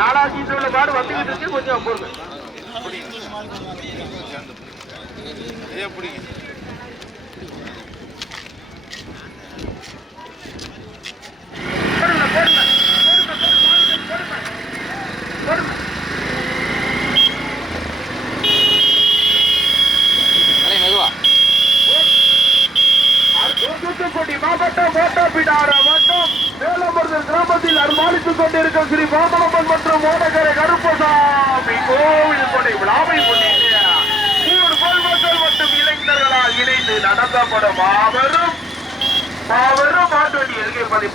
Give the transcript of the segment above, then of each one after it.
நாலாவது உள்ள மாடு வந்துகிட்டு இருக்கு கொஞ்சம் பொறுமை. ஏன் பிடிக்கும் போடுங்க, போடுங்க. மாவட்டம் வேலமருதல் கிராமத்தில் அர்மானித்துக் கொண்டிருக்கும் ஸ்ரீ பாமரப்பன் மற்றும் மோடகரை கருப்பசாமி கோவில் கொடை விழாவை முன்னிட்டு பொதுமக்கள் மற்றும் இளைஞர்களால் இணைந்து நடத்தப்படும் மாபெரும் மாபெரும் மாட்டுவண்டி எல்கை பதி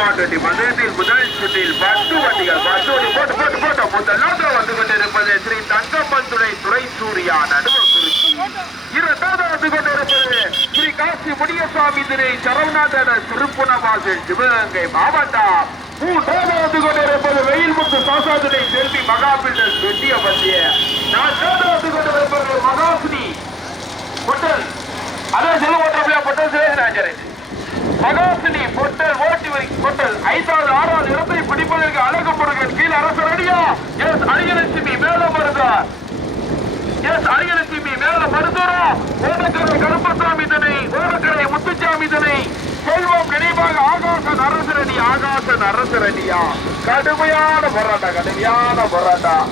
மாட்டுவண்டி மதுரத்தில் முதல் சுற்றில் பத்து வண்டிகள் பத்து வண்டி போட்டு போட்டு போட்டு வந்து கொண்டிருப்பது ஸ்ரீ தங்கம்மன் துறை சூர்யா நடுவர் குறிச்சி இரண்டாவது வந்து கொண்டிருப்பது காசி முனியசாமி திரை சரவணாதன திருப்புணவாசல் சிவகங்கை மாவட்டம். மூன்றாவது வந்து கொண்டிருப்பது வெயில் முத்து சாசாதிரை செல்வி மகாபிண்டர் வெட்டிய பற்றிய நான்காவது வந்து கொண்டிருப்பது மகாசினி பொட்டல் அதான் செல்வ ஓட்டப்பியா பொட்டல் சிவகராஜரை மகாசினி பொட்டல் ஓட்டி வை பொட்டல். ஐந்தாவது ஆறாவது இடத்தை பிடிப்பதற்கு அழகு முருகன் கீழ் அரசு அடியா எஸ் அரியலட்சுமி மேல மருந்தார் எஸ் அரியலட்சுமி மேல மருந்தூரா ஓடக்கரை கருப்பசாமி தனை ஓடக்கரை முத்துச்சாமி தனை செல்வம் நினைவாக ஆகாசன் அரசரணி ஆகாசன் அரசரணியா கடுமையான போராட்டம் கடுமையான போராட்டம்.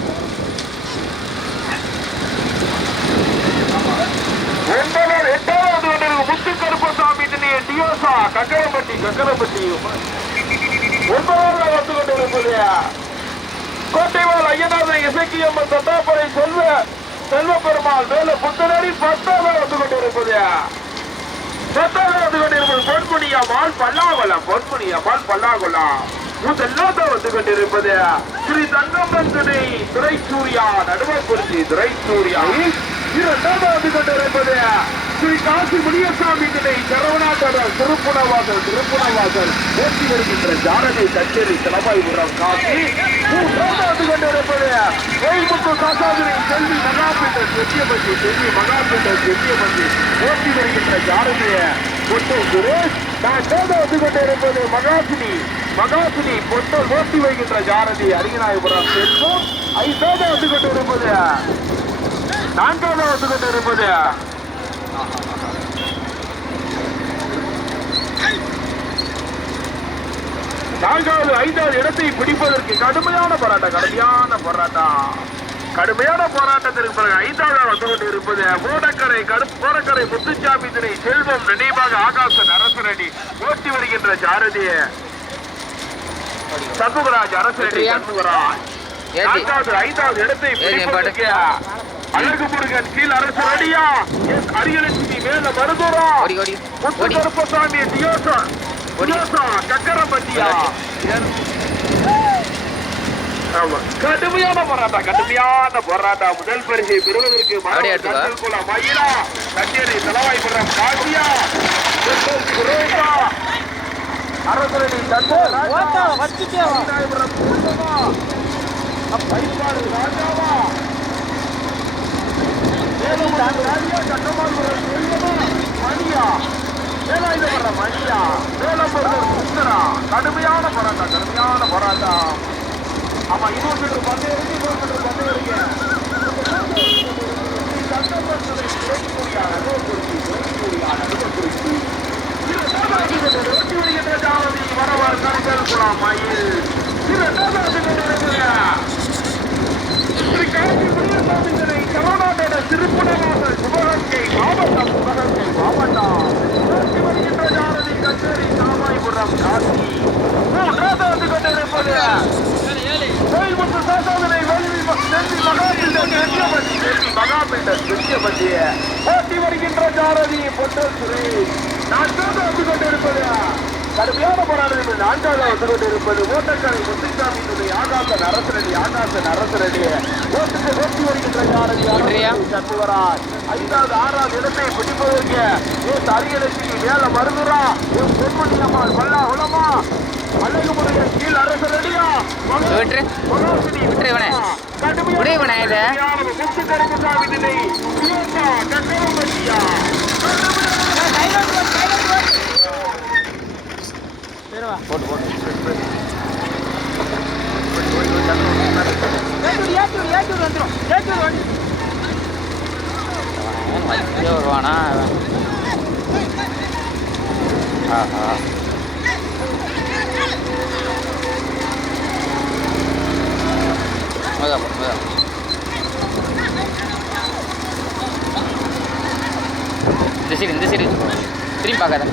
ஒன்பதாம் எட்டாவது ஒன்றிற்கு முத்து கருப்பசாமி திணைய டியோசா கக்கரப்பட்டி கக்கரப்பட்டி ஒன்பதாவது வந்து கொண்டிருப்பது கோட்டைவால் ஐயநாதன் இசக்கியம்மன் தட்டாப்படை செல்வ செல்வ பெருமாள் மேல புத்தனடி பத்தாவது வந்து கொண்டிருப்பது. பத்தாவது வந்து கொண்டிருப்பது பொன்முனியா மால் பல்லாகுளம் பொன்முனியா மால் பல்லாகுளம் முதலாவது வந்து கொண்டிருப்பது. ஸ்ரீ தங்கம்மன் துணை துரை சூர்யா நடுவர் குறிச்சி துரை சூர்யா இரண்டாவது வந்து கொண்டிருப்பது ஸ்ரீ காசி முனியசாமி துணை சரவணாதரர் திருப்புணவாசல் திருப்புணவாசல் போட்டி வருகின்ற ஜானகி கச்சேரி தலைமைபுரம் காசி மூன்றாவது வந்து கொண்டிருப்பது கோயில்முத்து சாசாதிரி செல்வி மகாபீட்டர் செட்டியபதி செல்வி மகாபீட்டர் செட்டியபதி போட்டி வருகின்ற ஜானகிய கொண்டு சுரேஷ் நான்காவது வந்து கொண்டிருப்பது மகாசினி. மகாசினி பொட்டல் போட்டி வைக்கின்ற ஜாரதி அரியநாயபுரம் செல்வம். ஐந்தாவது வந்து கொண்டிருப்பது நான்காவது வந்து கொண்டிருப்பது நான்காவது ஐந்தாவது இடத்தை பிடிப்பதற்கு கடுமையான போராட்டம் கடுமையான போராட்டம். கடுமையான போராட்டத்திற்கு பிறகு ஐந்தாவது வந்து கொண்டு இருப்பது. ஓடக்கரை கருப்பு ஓடக்கரை முத்துச்சாமி திணை செல்வம் நினைவாக ஆகாசன் அரசரடி ஓட்டி வருகின்ற சாரதி சண்முகராஜ் அரசரடி? சண்முகராஜ். ஐந்தாவது இடத்தை. பிடிப்பதற்கு அழகு முருகன் கீழ் அரசு அடியா? எஸ் அரியலட்சுமி மேல மருதூரா ஓடி ஓடி முத்து ஓடி. கருப்பசாமி தியோசா தியோசா கக்கரம்பட்டியா. கடுமையான போராட்டம் கடுமையான போராட்டம். முதல் பரிசை பெறுவதற்கு மயிலா கச்சேரி தலைவாய்புரம் காசியா அரசரணி பைப்பாடு ராஜாவா? கடுமையான போராட்டம் கடுமையான போராட்டம் ஆமா இன்னொரு மீட்டர் பந்தயம் இருக்கு இன்னொரு மீட்டர் பந்தயம் இருக்கு ஓட்டி வருகின்ற ஜாவதி வரவர் கணிதல் குலாம் மயில் ஸ்ரீ காசி முனியசாமிகளை கரோனாவோட சிவகங்கை மாவட்டம் சிவகங்கை மாவட்டம். ஓட்டி வருகின்ற ஜாவதி கச்சேரி சாமாய்புரம் காசி. மூன்றாவது வந்து கொண்டிருப்பது கோயில்முத்து சாசாதனை வேள்வி செல்வி மகாபீண்டர் நித்யபதி செல்வி மகாபீண்டர் நித்யபதி போட்டி வருகின்ற ஜாரதி பொட்டல் சுரேஷ். நான்காவது வந்து கொண்டிருப்பது? கடுமையான போராட்டம் நான்காவது வந்து கொண்டிருப்பது ஓட்டக்கரை முத்துசாமி துணை ஆகாசன் அரசரடி ஆகாசன் அரசரடி ஓட்டுக்கு ஓட்டி வருகின்ற? சண்முகராஜ் ஐந்தாவது ஆறாவது இடத்தை பிடிப்பதற்கு ஏ அரியலட்சுமி மேல மருதுரா ஏ பொன்மணி அம்மாள் பல்லா உலமா. அழகு முறையில் கீழ் அரசரடியா விட்டுரு. விட்டுரு இவனை. விடு இவனை போட்டு போட்டு அவன் வச்சுட்டே வருவானா அவன். ஆஹா. முதல் முதல் இந்த சைடு இந்த சைடு. திரும்பி பார்க்காத.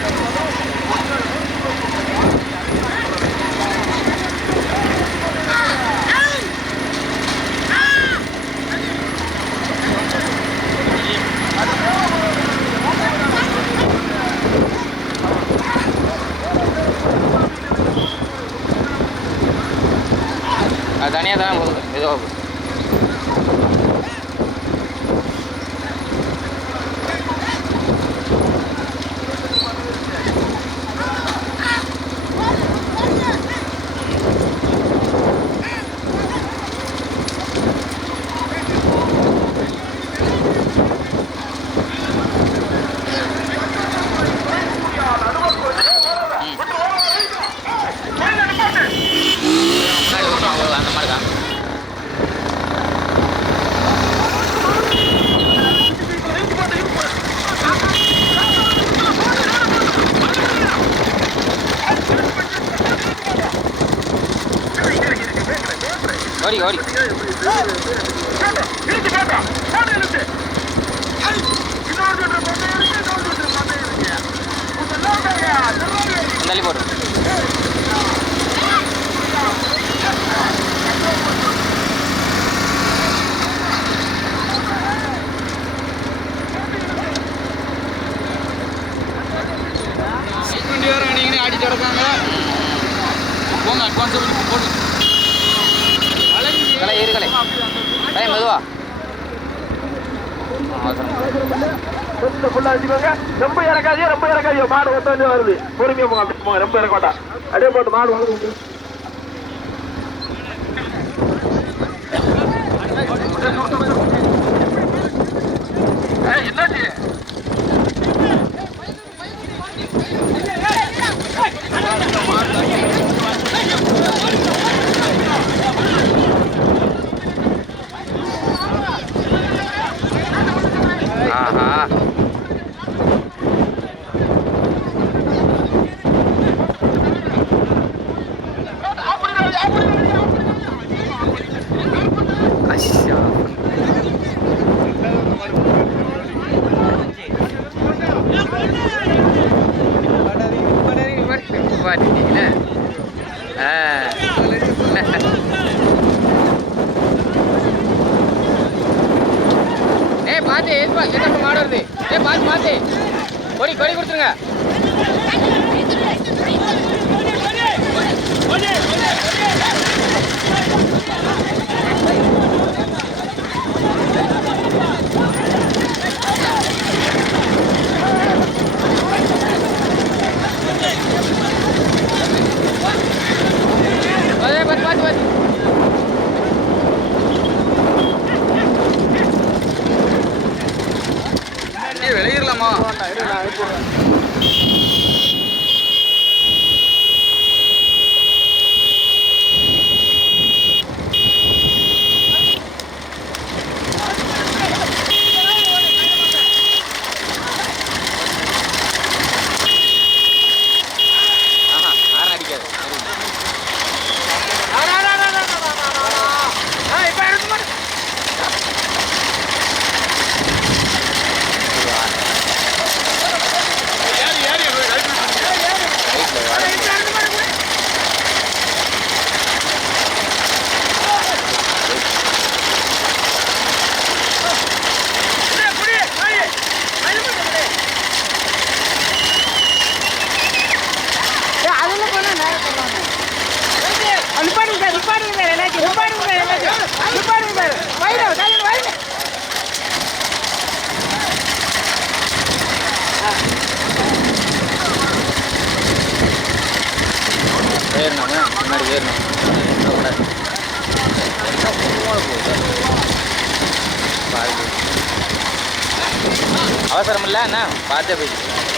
Let's go. தள்ளி போடு. கிடக்காங்க போங்க அட்வான்ஸ் போட்டு கலை ஏறு கலை மெதுவா. ஃபுல்லா ரொம்ப இறக்காதியோ ரொம்ப இறக்காதியோ மாடு ஒத்த வருது. பொறுமையா போங்க போங்க ரொம்ப இறக்க வேண்டாம் அப்படியே போட்டு மாடு வந்து முன்னாடி ஏறணும். அவசரம் இல்லை என்ன பார்த்து போயிடுச்சு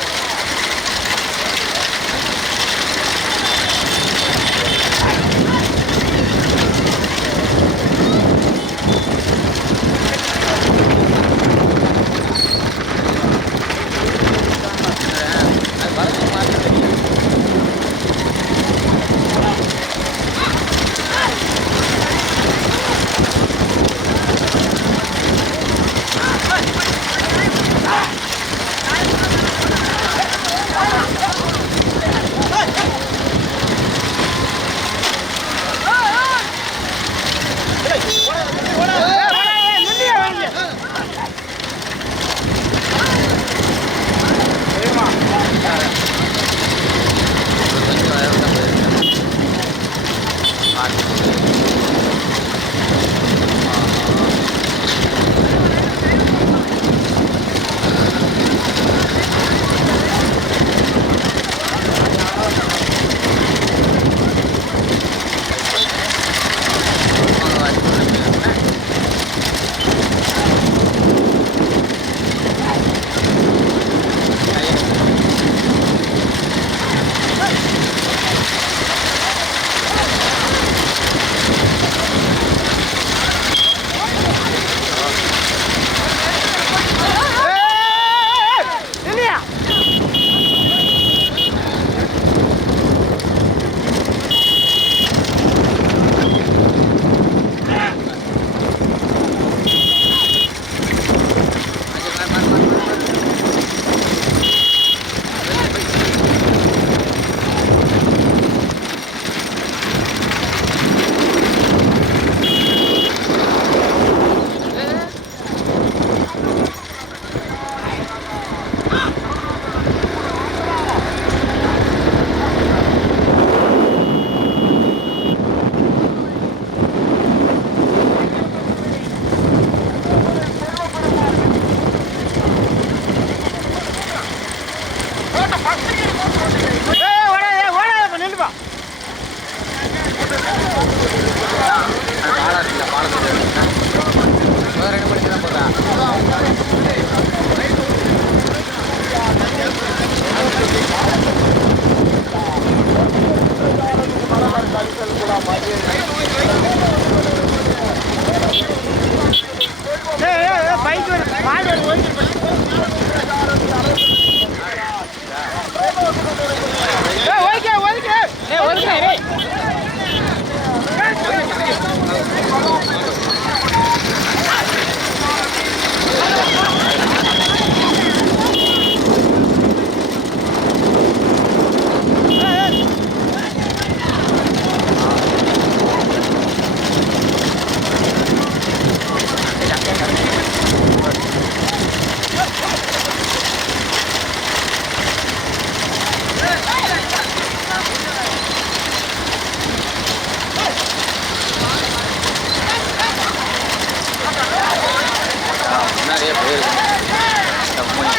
போயிட்டே இருக்கும்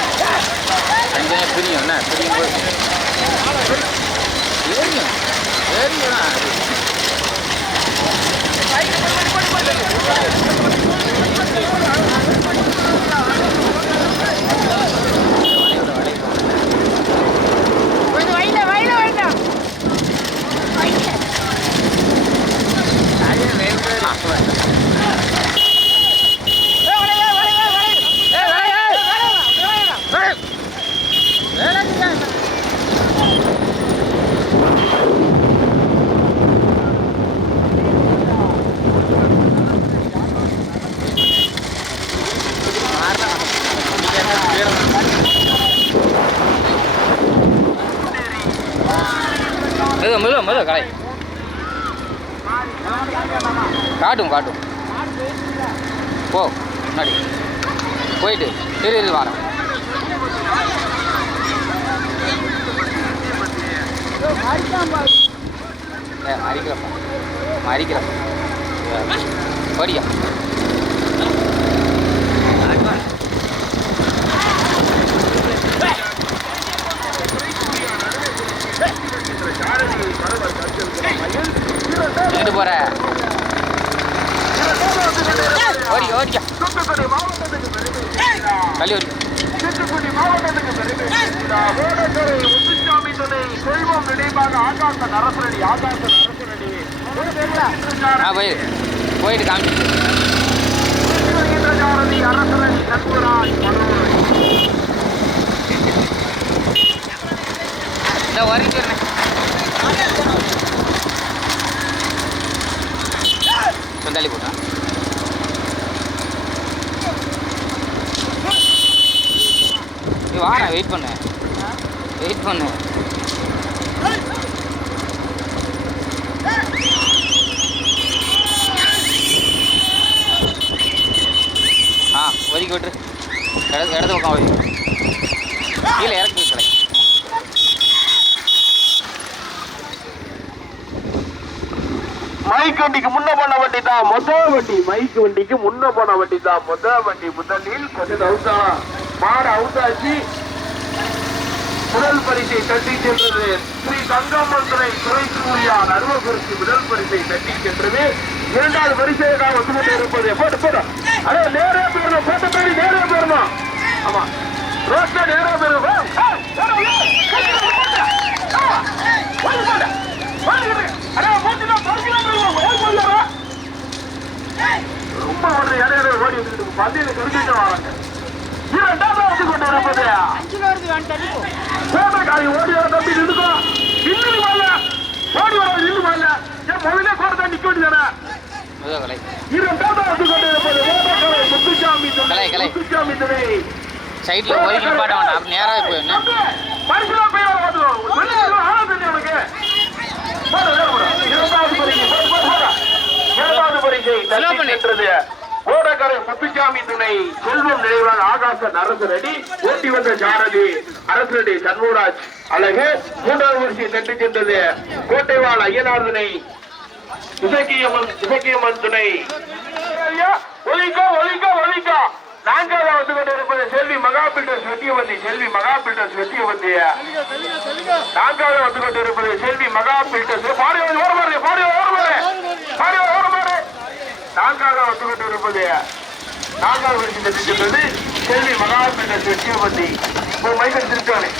தனித்தனியாக பிரியும் என்ன பிரியும் போது ஏரியும் ஏரியும் எவ்வளோ கலை. காட்டும் காட்டும். போ முன்னாடி. போயிட்டு திரு இரு வாரம் மறிக்கிறப்பா மறிக்கிறப்பா படியா. எங்கிட்டு போற. ஓடி ஓடியா மாவட்டத்துக்கு தள்ளி ஓடி தூத்துக்குடி மாவட்டத்துக்கு பெருமை முத்துசாமி துணை செல்வம் நினைவாக ஆகாச நரசனடி ஆகாச நரசனடி போயிட்டு காமிச்சு சாரதி அரசனடி சண்முகராஜ் மனோர் இந்த வரைக்கும் இருந்தேன் கொஞ்சம் தள்ளி போட்டான் நீ வாடா வெயிட் பண்ணு. வெயிட் பண்ணு. ஆ ஒதுக்கி விட்டுரு. இடது இடது பக்கம் ஒதுக்கி கீழே இறக்கு கடை மைக் வண்டிக்கு முன்ன போன வண்டி தான் மொத வண்டி. மைக் வண்டிக்கு முன்ன போன வண்டி தான் மொத வண்டி. முதலில் கொஞ்சம் அவுட்டா மாடு அவுட்டாச்சு முதல் பரிசை தட்டி சென்றது ஸ்ரீ தங்கம்மன் துறை துறை சூர்யா முதல் பரிசை தட்டி சென்றது இரண்டாவது பரிசைக்காக வந்து இருப்பது போட்டு போடும் அதே நேரே போயிடணும் போட்ட பேரி நேரே போயிடணும் ஆமா ரோட்ல நேரே போயிடணும் போயிடுவோம். ரொம்ப ஒரு இடையில ஓடி வந்துட்டு பந்தியில கருக்கிட்டு வராங்க இரண்டாவது வந்து கொண்டு இருப்பது ஓடி வர தம்பி நின்றுக்கோ இன்னும் வரல ஓடி வர நின்று வரல என் முதல்ல கோட்டை நிக்க வேண்டியதானே இரண்டாவது வந்து கொண்டு இருப்பது முத்துசாமி முத்துசாமி துணை சைடில் ஒதுக்கி நிப்பாட்ட வேண்டாம் நேராக போயிடணும் மனுஷனா போய் தெரியும் உனக்கு. இரண்டாவது பரிசு. இரண்டாவது பண்ணு. தட்டி துணை செல்வம் நினைவாக ஆகாச ரெடி ஓட்டி வந்த ஜாரதி அரசு ரெடி சண்முகராஜ் அழகு மூன்றாவது வரிசையை சென்று சென்றது. கோட்டைவாள் ஐயனார் துணை இசக்கியம்மன் இசக்கியம்மன் துணை. ஐயா, ஒலிக்கோ ஒலிக்கோ ஒலிக்கோ வந்து கொண்டிருப்பது செல்வி மகா பில்டர்ஸ் வெட்டியவந்தி செல்வி மகா பில்டர்ஸ் வெட்டியவந்தி நான்காவது வந்து கொண்டிருப்பது செல்வி மகா பில்டர்ஸ் பாடி ஓரமாறு பாடி ஓரமாறு பாடி ஓரமாறு நான்காக ஒத்துக்கொண்டு இருப்பது நான்காவது வருஷத்தை சென்றது செல்வி மகாத்மா சிவபதி ஒரு மைக்கல் திருக்கானே